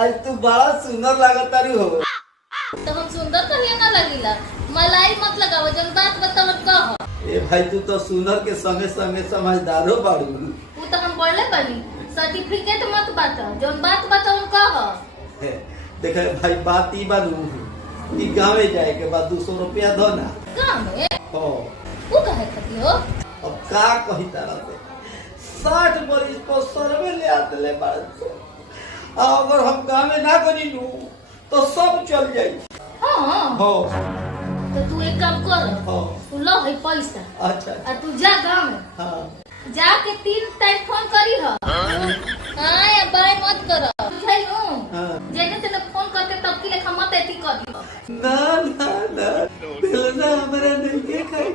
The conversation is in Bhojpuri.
आज तू बड़ा सुंदर लागत तारी हो। तो हम सुंदर कहिए ना लगिला, मलाई मत लगाओ, जब बात बताओ कह। ए भाई तू तो सुंदर के संगे संगे समझदारो बाड़ू। वो तो हम पढ़ले बनी, सर्टिफिकेट मत बताओ, जब बात बताओ कह। देखे भाई बात ई बानू कि गाँव जाए के बाद 200 रुपया दो ना। गाँव में हो वो कहे खाती हो। अब का कही तारा से 60 बरिस पर सर्वे ले आते ले बाड़ू। अगर हम गाँव में ना करी नू तो सब चल जाई। हाँ हो तो तू एक काम कर, हाँ तू लो है पैसा, अच्छा और तू जा गाँव में, हाँ जाके 3 टाइम फोन करी हो। हाँ या बाय मत करो, बुझाई हूँ। हाँ। जेने तेने फोन करके तब के लेखा मत ऐती कर दियो। ना ना ना दिल ना हमारा नहीं खाई।